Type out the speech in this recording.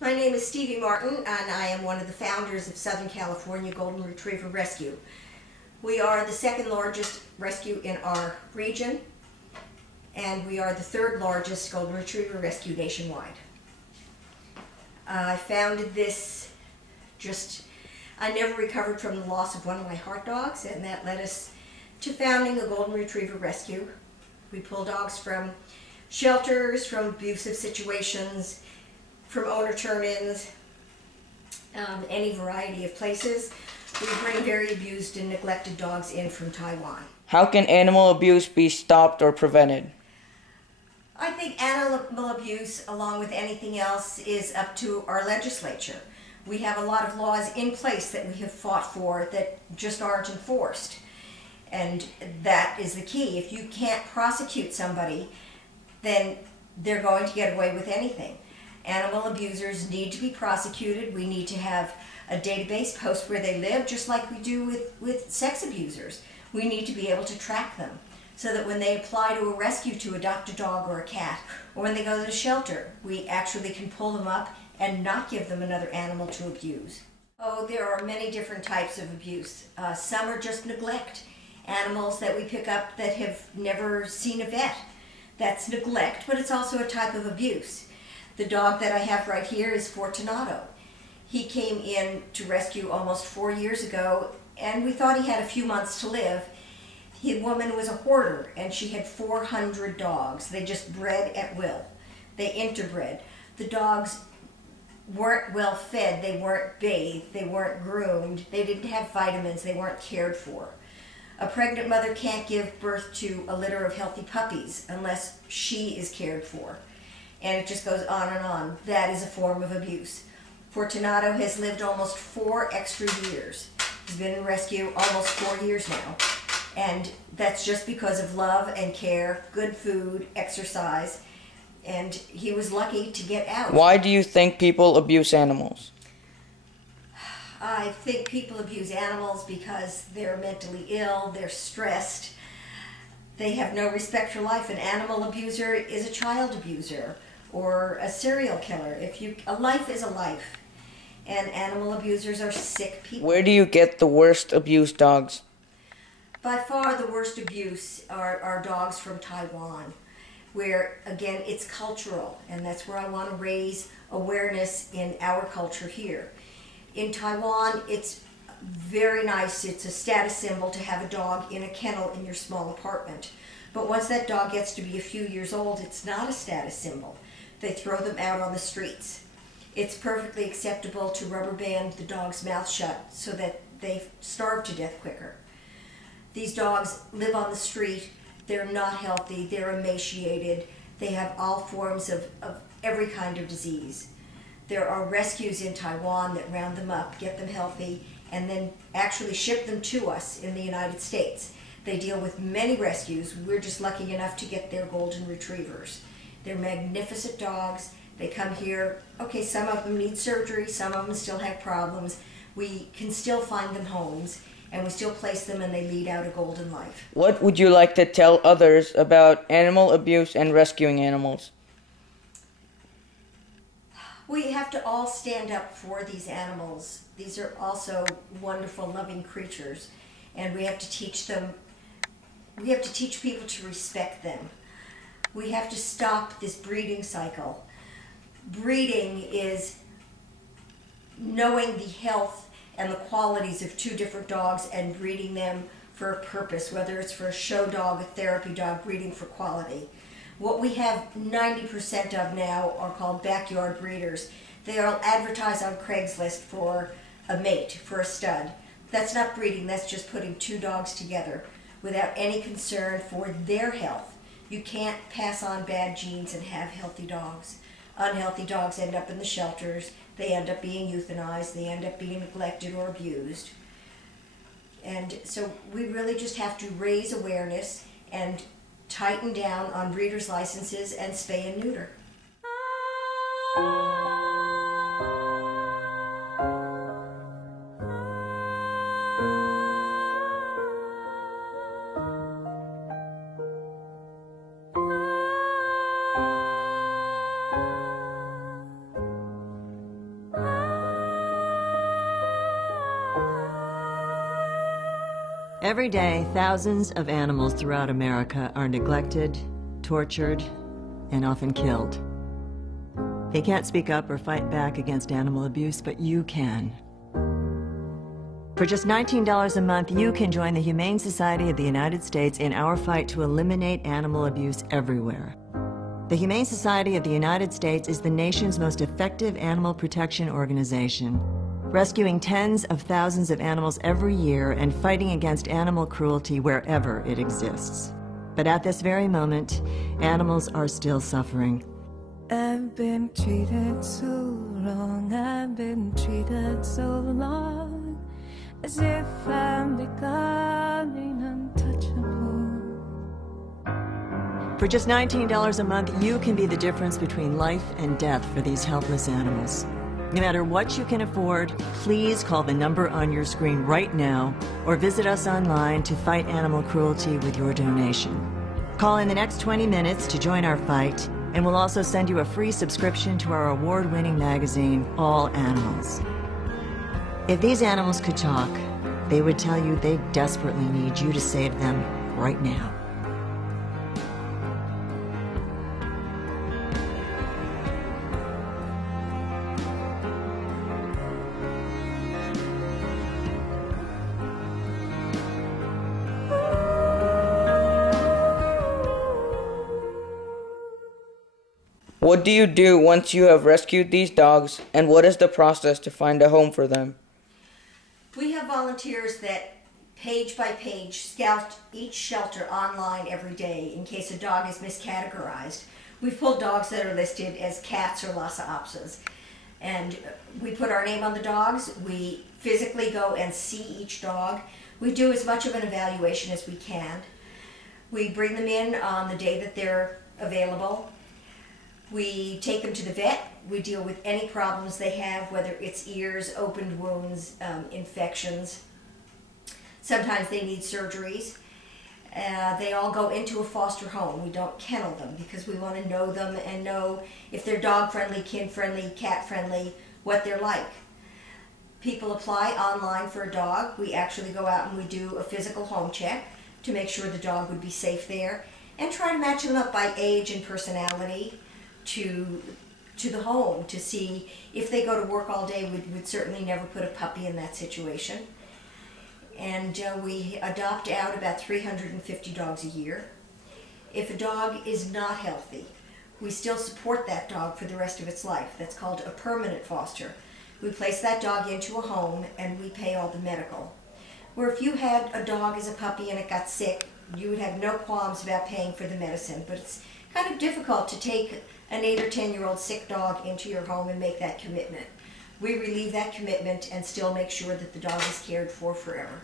My name is Stevie Martin, and I am one of the founders of Southern California Golden Retriever Rescue. We are the second largest rescue in our region, and we are the third largest Golden Retriever rescue nationwide. I founded this I never recovered from the loss of one of my heart dogs, and that led us to founding a Golden Retriever Rescue. We pull dogs from shelters, from abusive situations, from owner turn-ins, any variety of places. We bring very abused and neglected dogs in from Taiwan. How can animal abuse be stopped or prevented? I think animal abuse, along with anything else, is up to our legislature. We have a lot of laws in place that we have fought for that just aren't enforced. And that is the key. If you can't prosecute somebody, then they're going to get away with anything. Animal abusers need to be prosecuted. We need to have a database post where they live, just like we do with sex abusers. We need to be able to track them so that when they apply to a rescue to adopt a dog or a cat, or when they go to the shelter, we actually can pull them up and not give them another animal to abuse. Oh, there are many different types of abuse. Some are just neglect. Animals that we pick up that have never seen a vet. That's neglect, but it's also a type of abuse. The dog that I have right here is Fortunato. He came in to rescue almost 4 years ago, and we thought he had a few months to live. The woman was a hoarder, and she had 400 dogs. They just bred at will. They interbred. The dogs weren't well fed, they weren't bathed, they weren't groomed, they didn't have vitamins, they weren't cared for. A pregnant mother can't give birth to a litter of healthy puppies unless she is cared for. And it just goes on and on. That is a form of abuse. Fortunato has lived almost 4 extra years. He's been in rescue almost 4 years now. And that's just because of love and care, good food, exercise, and he was lucky to get out. Why do you think people abuse animals? I think people abuse animals because they're mentally ill, they're stressed, they have no respect for life. An animal abuser is a child abuser or a serial killer. A life is a life, and animal abusers are sick people. Where do you get the worst abused dogs? By far the worst abuse are dogs from Taiwan, where, again, it's cultural, and that's where I want to raise awareness in our culture here. In Taiwan, it's very nice. It's a status symbol to have a dog in a kennel in your small apartment. But once that dog gets to be a few years old, it's not a status symbol. They throw them out on the streets. It's perfectly acceptable to rubber band the dog's mouth shut so that they starve to death quicker. These dogs live on the street. They're not healthy. They're emaciated. They have all forms of every kind of disease. There are rescues in Taiwan that round them up, get them healthy, and then actually ship them to us in the United States. They deal with many rescues. We're just lucky enough to get their golden retrievers. They're magnificent dogs. They come here. Okay, some of them need surgery. Some of them still have problems. We can still find them homes, and we still place them, and they lead out a golden life. What would you like to tell others about animal abuse and rescuing animals? We have to all stand up for these animals. These are also wonderful, loving creatures, and we have to teach them. We have to teach people to respect them. We have to stop this breeding cycle. Breeding is knowing the health and the qualities of 2 different dogs and breeding them for a purpose, whether it's for a show dog, a therapy dog, breeding for quality. What we have 90% of now are called backyard breeders. They are advertised on Craigslist for a mate, for a stud. That's not breeding, that's just putting 2 dogs together without any concern for their health. You can't pass on bad genes and have healthy dogs. Unhealthy dogs end up in the shelters. They end up being euthanized. They end up being neglected or abused. And so we really just have to raise awareness and tighten down on breeders' licenses and spay and neuter. Every day, thousands of animals throughout America are neglected, tortured, and often killed. They can't speak up or fight back against animal abuse, but you can. For just $19 a month, you can join the Humane Society of the United States in our fight to eliminate animal abuse everywhere. The Humane Society of the United States is the nation's most effective animal protection organization, rescuing tens of thousands of animals every year and fighting against animal cruelty wherever it exists. But at this very moment, animals are still suffering. I've been treated so wrong, I've been treated so long, as if I'm becoming untouchable. For just $19 a month, you can be the difference between life and death for these helpless animals. No matter what you can afford, please call the number on your screen right now or visit us online to fight animal cruelty with your donation. Call in the next 20 minutes to join our fight, and we'll also send you a free subscription to our award-winning magazine, All Animals. If these animals could talk, they would tell you they desperately need you to save them right now. What do you do once you have rescued these dogs, and what is the process to find a home for them? We have volunteers that page by page scout each shelter online every day in case a dog is miscategorized. We've pulled dogs that are listed as cats or Lhasa Apsos, and we put our name on the dogs. We physically go and see each dog. We do as much of an evaluation as we can. We bring them in on the day that they're available. We take them to the vet. We deal with any problems they have, whether it's ears, opened wounds, infections. Sometimes they need surgeries. They all go into a foster home. We don't kennel them because we want to know them and know if they're dog-friendly, kid-friendly, cat-friendly, what they're like. People apply online for a dog. We actually go out and we do a physical home check to make sure the dog would be safe there and try to match them up by age and personality to the home to see if they go to work all day. We'd certainly never put a puppy in that situation. And we adopt out about 350 dogs a year. If a dog is not healthy, we still support that dog for the rest of its life. That's called a permanent foster. We place that dog into a home and we pay all the medical. Where if you had a dog as a puppy and it got sick, you would have no qualms about paying for the medicine, but it's kind of difficult to take an 8 or 10-year-old sick dog into your home and make that commitment. We relieve that commitment and still make sure that the dog is cared for forever.